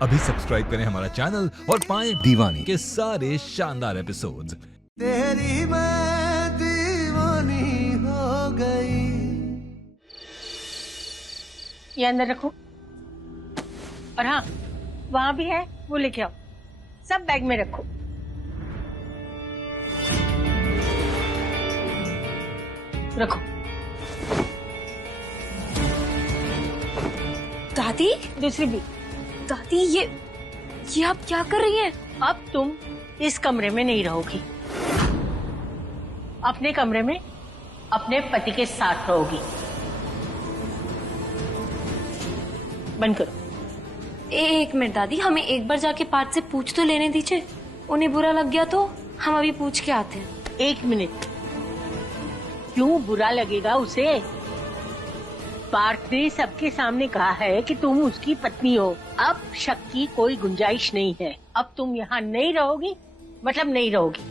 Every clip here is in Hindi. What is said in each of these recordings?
अभी सब्सक्राइब करें हमारा चैनल और पाएं दीवानी के सारे शानदार एपिसोड्स। तेरी मैं दीवानी हो गई। ये अंदर रखो। और हाँ, वहां भी है, वो लेके आओ। सब बैग में रखो। रखो। दादी, दूसरी भी। दादी ये आप क्या कर रही हैं? अब तुम इस कमरे में नहीं रहोगी, अपने कमरे में अपने पति के साथ रहोगी। बंद करो। एक मिनट दादी, हमें एक बार जाके पार्थ से पूछ तो लेने दीजिए। उन्हें बुरा लग गया तो हम अभी पूछ के आते हैं। एक मिनट। क्यों बुरा लगेगा उसे? पार्थ ने सबके सामने कहा है कि तुम उसकी पत्नी हो। अब शक की कोई गुंजाइश नहीं है। अब तुम यहाँ नहीं रहोगी, मतलब नहीं रहोगी।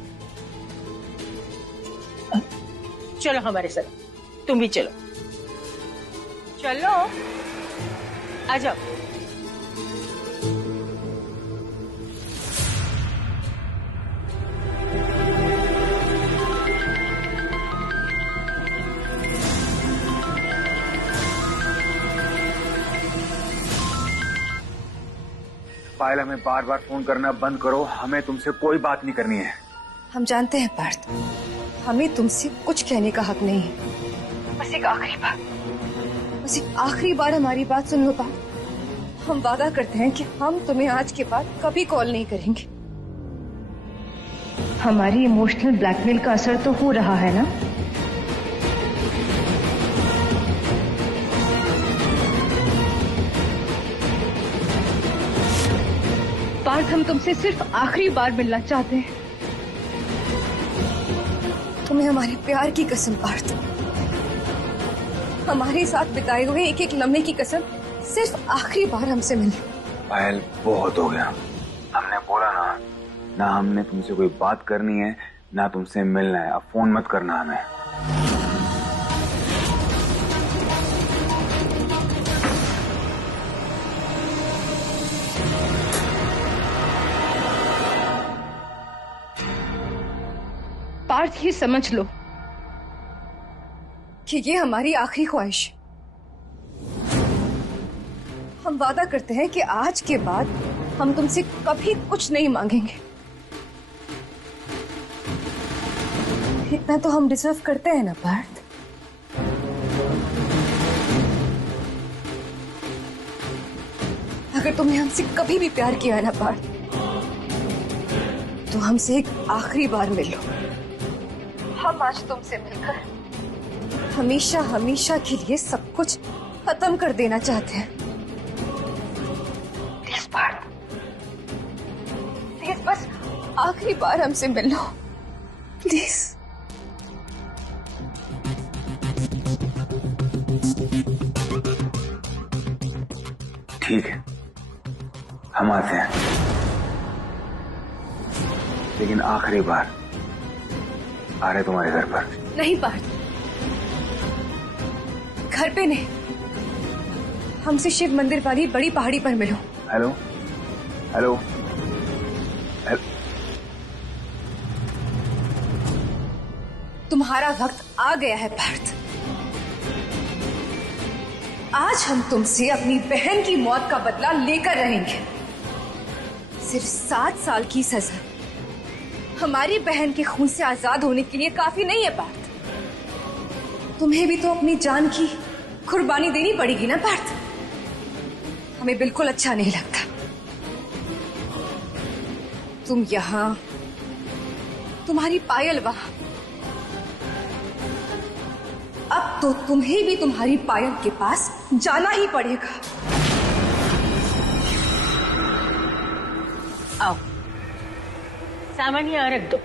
चलो हमारे साथ, तुम भी चलो। चलो, आ जाओ। पायल, हमें बार बार फोन करना बंद करो। हमें तुमसे कोई बात नहीं करनी है। हम जानते हैं पार्थ, हमें तुमसे कुछ कहने का हक नहीं है। बस एक आखिरी बार हमारी बात सुन लो पार्थ। हम वादा करते हैं कि हम तुम्हें आज के बाद कभी कॉल नहीं करेंगे। हमारी इमोशनल ब्लैकमेल का असर तो हो रहा है ना? पार्थ, हम तुमसे सिर्फ आखिरी बार मिलना चाहते हैं। तुम्हें हमारे प्यार की कसम पार्थ, हमारे साथ बिताए हुए एक एक लम्हे की कसम, सिर्फ आखिरी बार हमसे मिलो। पायल, बहुत हो गया। हमने बोला ना हमने तुमसे कोई बात करनी है, ना तुमसे मिलना है। अब फोन मत करना हमें। पार्थ, ये समझ लो कि ये हमारी आखिरी ख्वाहिश है। हम वादा करते हैं कि आज के बाद हम तुमसे कभी कुछ नहीं मांगेंगे। इतना तो हम डिजर्व करते हैं ना पार्थ? अगर तुमने हमसे कभी भी प्यार किया है ना पार्थ, तो हमसे एक आखिरी बार मिल लो। हम आज तुमसे मिलकर हमेशा हमेशा के लिए सब कुछ खत्म कर देना चाहते हैं। प्लीज पार्थ, प्लीज बस आखिरी बार हमसे मिल लो, प्लीज। ठीक है, हम आते हैं, लेकिन आखिरी बार आ रहे तुम्हारे घर पर। नहीं पार्थ, घर पे नहीं, हमसे शिव मंदिर वाली बड़ी पहाड़ी पर मिलो। हेलो हेलो तुम्हारा वक्त आ गया है पार्थ। आज हम तुमसे अपनी बहन की मौत का बदला लेकर रहेंगे। सिर्फ 7 साल की सजा हमारी बहन के खून से आजाद होने के लिए काफी नहीं है पार्थ। तुम्हें भी तो अपनी जान की कुर्बानी देनी पड़ेगी ना पार्थ? हमें बिल्कुल अच्छा नहीं लगता तुम यहां, तुम्हारी पायल वहां। अब तो तुम्हें भी तुम्हारी पायल के पास जाना ही पड़ेगा। आओ, सामान यहाँ रख दो।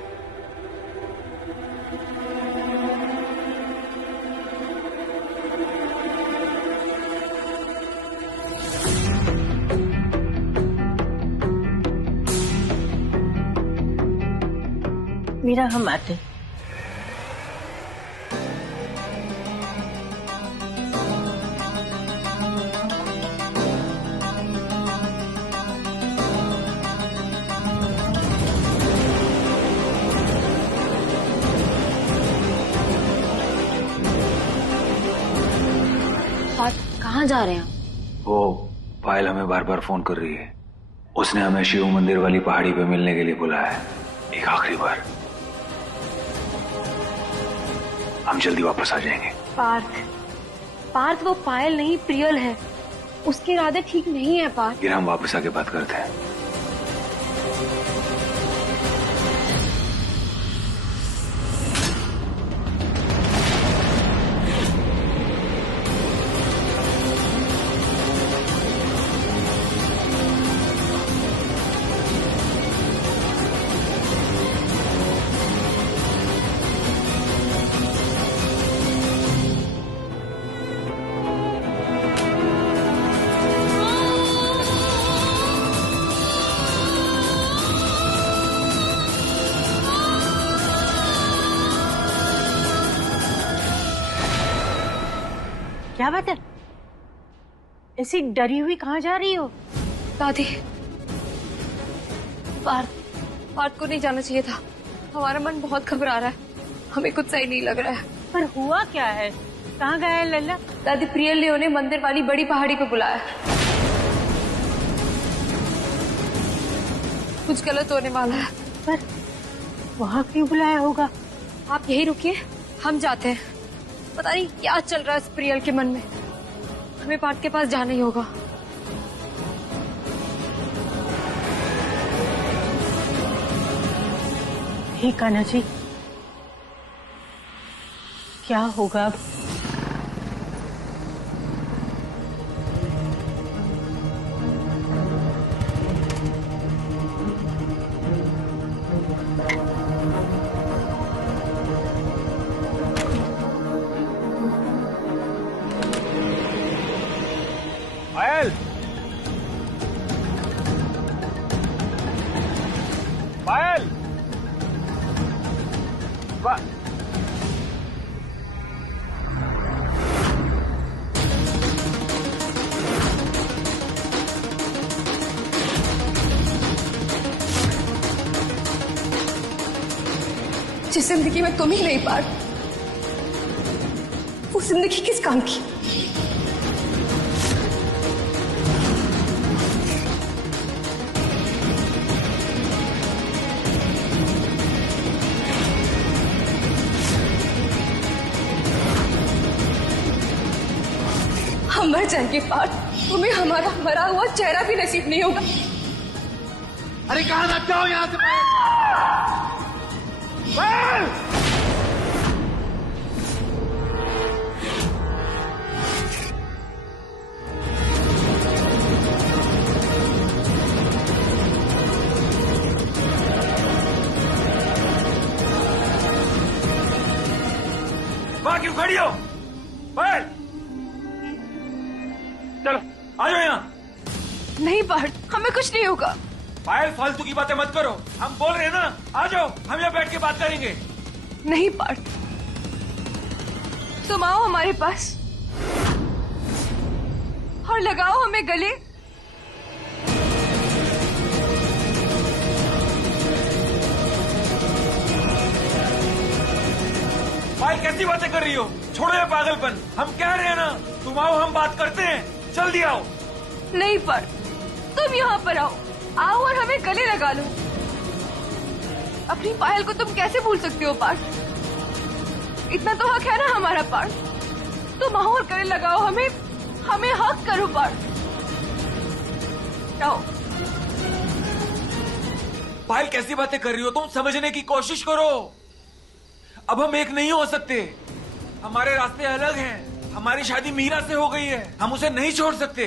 मीरा, हम आते। कहाँ जा रहे हैं आप? वो पायल हमें बार बार फोन कर रही है। उसने हमें शिव मंदिर वाली पहाड़ी पे मिलने के लिए बुलाया है, एक आखिरी बार। हम जल्दी वापस आ जाएंगे। पार्थ वो पायल नहीं, प्रियल है। उसके इरादे ठीक नहीं है पार्थ। फिर हम वापस आके बात करते हैं। क्या बात है? ऐसी डरी हुई कहाँ जा रही हो? दादी, पार्थ को नहीं जाना चाहिए था। हमारा मन बहुत घबरा रहा है, हमें कुछ सही नहीं लग रहा है। पर हुआ क्या है? कहाँ गया है लल्ला? दादी, प्रियल ने उन्हें मंदिर वाली बड़ी पहाड़ी पे बुलाया। कुछ गलत होने वाला है। पर वहाँ क्यों बुलाया होगा? आप यही रुकिए, हम जाते हैं। पता नहीं क्या चल रहा है इस प्रियल के मन में। हमें पार्थ के पास जाना ही होगा। हे कान्हा जी, क्या होगा अब? पायल, पायल, जिस जिंदगी में तुम ही नहीं पार्थ, वो जिंदगी किस काम की? हम मर जाएंगे पार्थ, तुम्हें हमारा मरा हुआ चेहरा भी नसीब नहीं होगा। अरे कहाँ मत जाओ यहाँ से। वहां क्यों खड़ी हो? पायल, चलो आ जाओ यहाँ। नहीं पार्थ, हमें कुछ नहीं होगा। पायल, फालतू की बातें मत करो। हम बोल रहे हैं ना, आ जाओ, हम यहाँ बैठ के बात करेंगे। नहीं पार्थ, तुम आओ हमारे पास और लगाओ हमें गले। पायल, कैसी बातें कर रही हो? छोड़ो ये पागलपन। हम कह रहे हैं ना, तुम आओ, हम बात करते हैं। जल्दी आओ। नहीं पार्थ, तुम यहाँ पर आओ और हमें गले लगा लो। अपनी पायल को तुम कैसे भूल सकते हो पार्थ? इतना तो हक है ना हमारा पार्थ। तुम आओ और गले लगाओ हमें, हमें हक करो पार्थ। आओ। पायल, कैसी बातें कर रही हो तुम? समझने की कोशिश करो। अब हम एक नहीं हो सकते। हमारे रास्ते अलग हैं। हमारी शादी मीरा से हो गई है, हम उसे नहीं छोड़ सकते।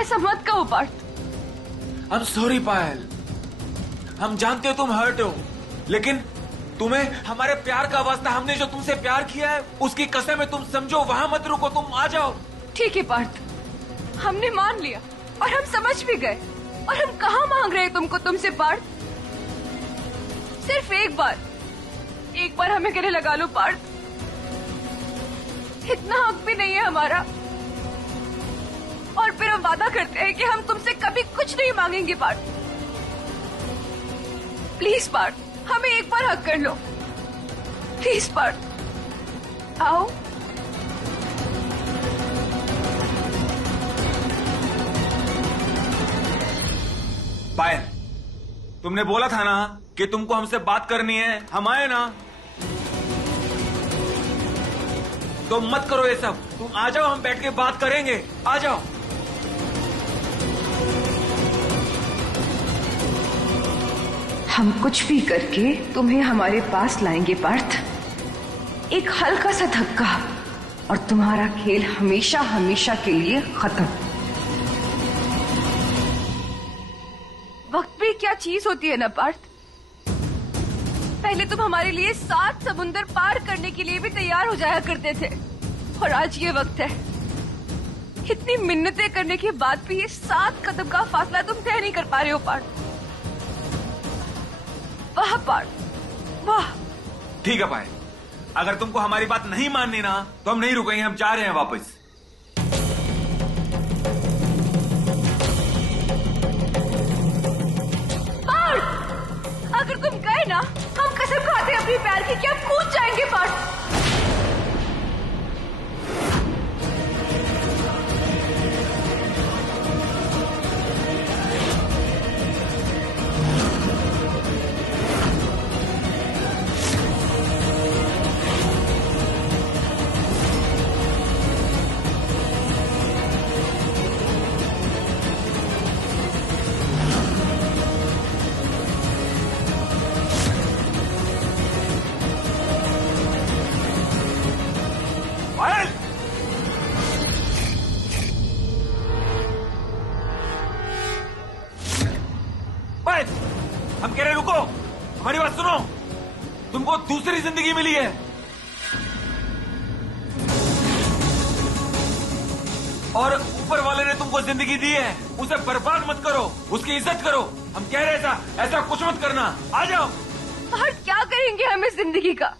ऐसा मत कहो पार्थ। आई एम सॉरी पायल, हम जानते हो तुम हर्ट हो, लेकिन तुम्हें हमारे प्यार का वास्ता, हमने जो तुमसे प्यार किया है उसकी कसम है, तुम समझो। वहां मत रुको, तुम आ जाओ। ठीक है पार्थ, हमने मान लिया और हम समझ भी गए। और हम कहाँ मांग रहे हैं तुमको, तुमसे पार्थ। सिर्फ एक बार हमें गले लगा लो पार्थ। इतना हक भी नहीं है हमारा। और फिर हम वादा करते हैं कि हम तुमसे कभी कुछ नहीं मांगेंगे पार्थ। प्लीज पार्थ, हमें एक बार हक कर लो। प्लीज पार्थ, आओ। पायल, तुमने बोला था ना कि तुमको हमसे बात करनी है, हम आए ना। तो मत करो ये सब, तुम आ जाओ, हम बैठ के बात करेंगे, आ जाओ। हम कुछ भी करके तुम्हें हमारे पास लाएंगे पार्थ। एक हल्का सा धक्का और तुम्हारा खेल हमेशा हमेशा के लिए खत्म। वक्त भी क्या चीज होती है ना पार्थ। पहले तुम हमारे लिए 7 समुंदर पार करने के लिए भी तैयार हो जाया करते थे, और आज ये वक्त है। इतनी मिन्नतें करने के बाद भी ये 7 कदम का फासला तुम तय नहीं कर पा रहे हो पार्थ। वाह पार्थ, वाह। ठीक है पायल, अगर तुमको हमारी बात नहीं माननी ना तो हम नहीं रुकेंगे, हम जा रहे हैं वापस। पार्थ, अगर तुम गए ना, हम कसम खाते हैं अपनी प्यार की कि हम कूद जाएंगे पार्थ। पायल! पायल, हम कह रहे रुको, हमारी बात सुनो। तुमको दूसरी जिंदगी मिली है, और ऊपर वाले ने तुमको जिंदगी दी है, उसे बर्बाद मत करो, उसकी इज्जत करो। हम कह रहे ऐसा कुछ मत करना, आ जाओ। पार्थ, क्या करेंगे हम इस जिंदगी का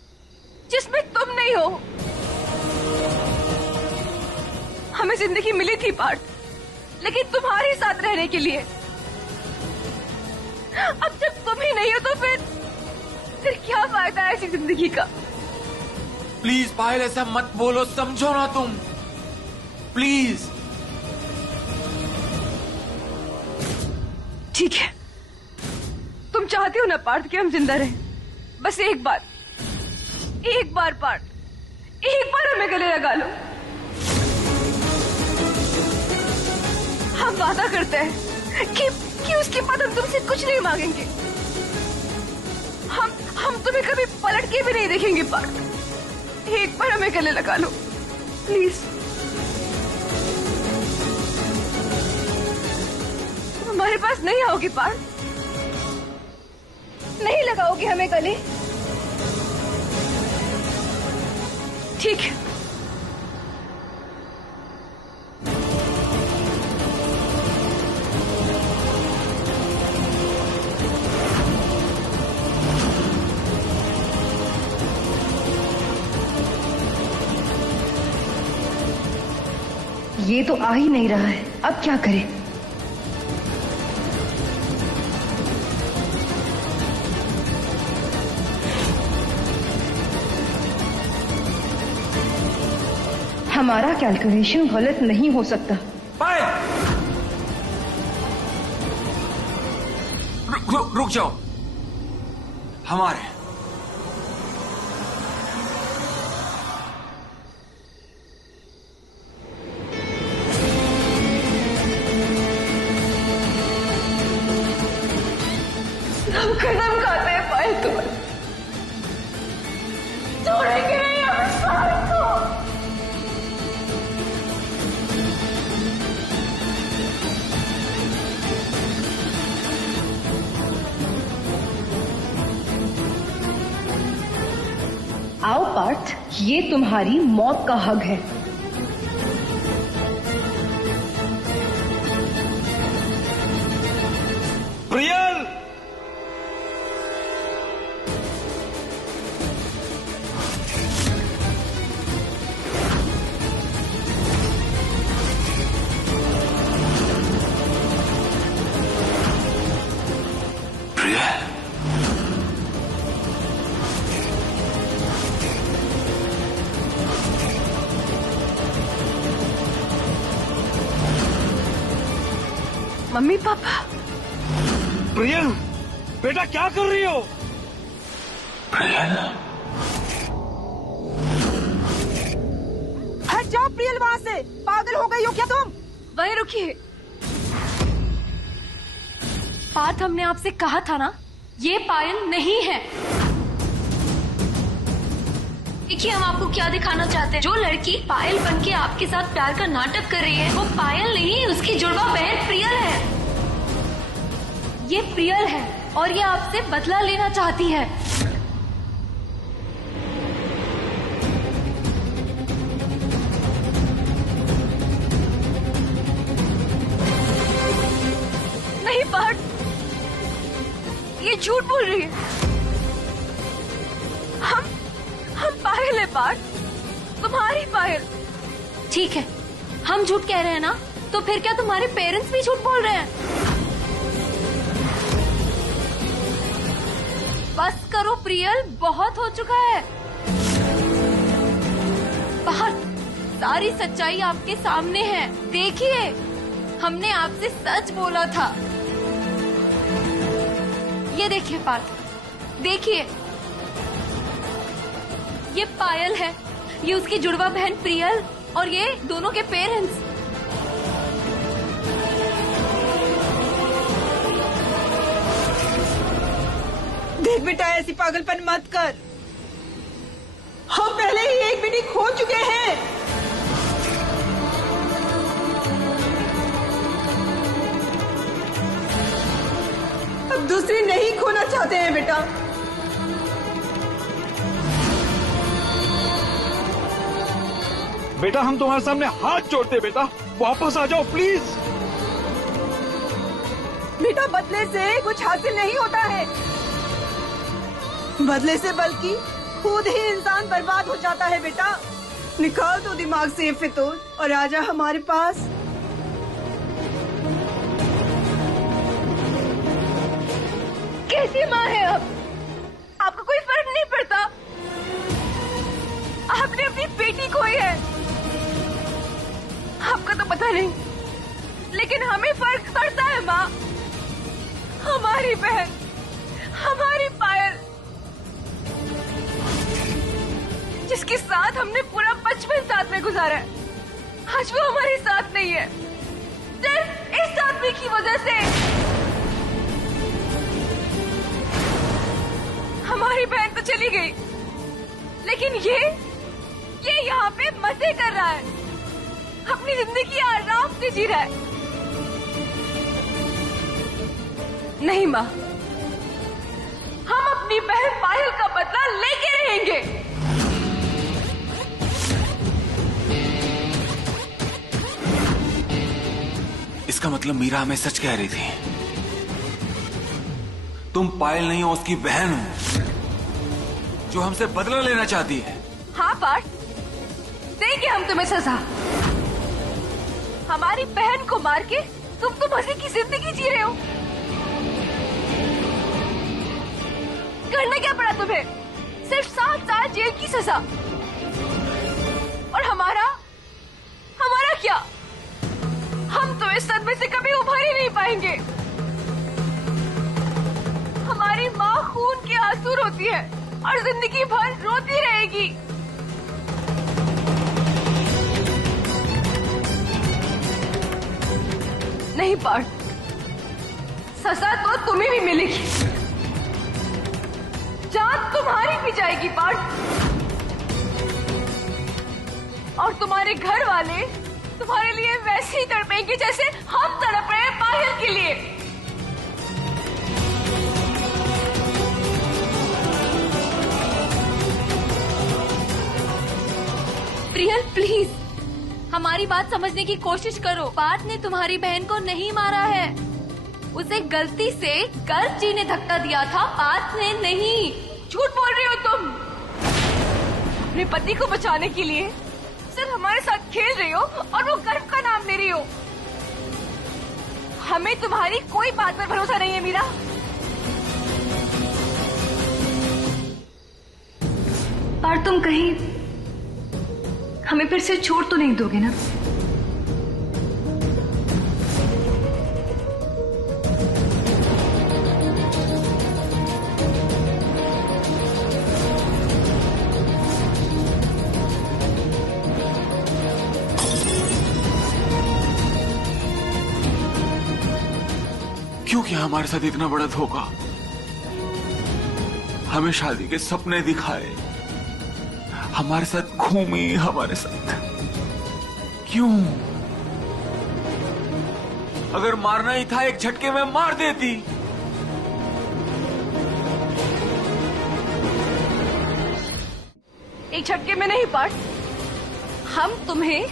जिसमें तुम नहीं हो। हमें जिंदगी मिली थी पार्थ, लेकिन तुम्हारे साथ रहने के लिए। अब जब तुम ही नहीं हो तो फिर क्या फायदा है ऐसी जिंदगी का। प्लीज पायल, ऐसा मत बोलो, समझो ना तुम, प्लीज। ठीक है, तुम चाहते हो ना पार्थ कि हम जिंदा रहें। बस एक बार पार्थ, एक बार हमें गले लगा लो। हम वादा करते हैं कि उसके बाद हम तुमसे कुछ नहीं मांगेंगे। हम तुम्हें कभी पलट के भी नहीं देखेंगे पार्थ। एक बार हमें गले लगा लो प्लीज। तुम हमारे पास नहीं आओगी पार्थ? नहीं लगाओगी हमें गले? ठीक है। ये तो आ ही नहीं रहा है, अब क्या करें? हमारा कैलकुलेशन गलत नहीं हो सकता। रुक जाओ, हमारे हम कदम खाते हैं पायल तुम्हें, छोड़ेंगे नहीं हम इस पायल को। आओ पार्थ, ये तुम्हारी मौत का हक है। प्रियल! मम्मी पापा, प्रियल, बेटा क्या कर रही हो? हट जाओ प्रियल वहाँ से। पागल हो गई हो क्या तुम? वहीं रुकिए। पार्थ, हमने आपसे कहा था ना, ये पायल नहीं है। देखिए, हम आपको क्या दिखाना चाहते हैं। जो लड़की पायल बनके आपके साथ प्यार का नाटक कर रही है, वो पायल नहीं, उसकी जुड़वा बहन प्रियल है। ये प्रियल है और ये आपसे बदला लेना चाहती है। नहीं पार्थ, ये झूठ बोल रही है। हम पायल है पार्थ, तुम्हारी पायल। ठीक है, हम झूठ कह रहे हैं ना, तो फिर क्या तुम्हारे पेरेंट्स भी झूठ बोल रहे हैं? बस करो प्रियल, बहुत हो चुका है। पार्थ, सारी सच्चाई आपके सामने है। देखिए, हमने आपसे सच बोला था। ये देखिए पार्थ, देखिए, ये पायल है, ये उसकी जुड़वा बहन प्रियल और ये दोनों के पेरेंट्स। देख बेटा, ऐसी पागलपन मत कर। हम पहले ही एक बेटी खो चुके हैं। अब दूसरी नहीं खोना चाहते हैं बेटा। बेटा, हम तुम्हारे सामने हाथ जोड़ते हैं बेटा, वापस आ जाओ प्लीज। बेटा, बदले से कुछ हासिल नहीं होता है। बदले से बल्कि खुद ही इंसान बर्बाद हो जाता है बेटा। निकाल दो दिमाग से ये फितूर और आजा हमारे पास। कैसी माँ है अब? आपको कोई फर्क नहीं पड़ता? आपने अपनी बेटी खोई है। आपका तो पता नहीं, लेकिन हमें फर्क पड़ता है माँ। हमारी बहन, हमारी पायल, जिसके साथ हमने पूरा बचपन साथ में गुजारा है, आज वो हमारे साथ नहीं है, सिर्फ इस आदमी की वजह से। हमारी बहन तो चली गई, लेकिन ये यहाँ पे मजे कर रहा है, अपनी जिंदगी आराम से जी रहा है। नहीं माँ, हम अपनी बहन पायल का बदला लेके रहेंगे। इसका मतलब मीरा हमें सच कह रही थी। तुम पायल नहीं हो, उसकी बहन हो, जो हमसे बदला लेना चाहती है। हाँ पार्थ, देंगे हम तुम्हें सजा। हमारी बहन को मार के तुम तो मजे की जिंदगी जी रहे हो। करना क्या पड़ा तुम्हें? सिर्फ 7 साल जेल की सजा। और हमारा क्या? हम तो इस सदमे से कभी उभर ही नहीं पाएंगे। हमारी माँ खून के आंसू रोती है और जिंदगी भर रोती रहेगी। नहीं पार्थ, सजा तो तुम्हें भी मिलेगी, जान तुम्हारी भी जाएगी पार्थ। और तुम्हारे घर वाले तुम्हारे लिए वैसे ही तड़पेंगे जैसे हम तड़प रहे हैं पायल के लिए। प्रियल प्लीज, हमारी बात समझने की कोशिश करो। पार्थ ने तुम्हारी बहन को नहीं मारा है, उसे गलती से गर्भ जी ने धक्का दिया था, पार्थ ने नहीं। झूठ बोल रही हो तुम। अपने पति को बचाने के लिए सिर्फ हमारे साथ खेल रही हो और वो गर्भ का नाम ले रही हो। हमें तुम्हारी कोई बात पर भरोसा नहीं है मीरा। पर तुम कहीं हमें फिर से छोड़ तो नहीं दोगे ना? हमारे साथ इतना बड़ा धोखा, हमें शादी के सपने दिखाए, हमारे साथ घूमी, हमारे साथ क्यों? अगर मारना ही था एक झटके में मार देती। एक झटके में नहीं पार्थ, हम तुम्हें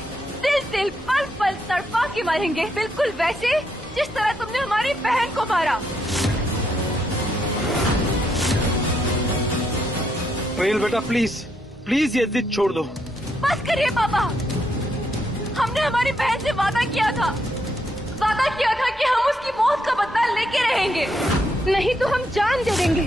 तिल तिल पल पल तड़पा के मारेंगे, बिल्कुल वैसे जिस तरह तुमने हमारी बहन को मारा। पायल बेटा प्लीज प्लीज ये जिद छोड़ दो। बस करिए पापा, हमने हमारी बहन से वादा किया था कि हम उसकी मौत का बदला लेके रहेंगे, नहीं तो हम जान दे देंगे।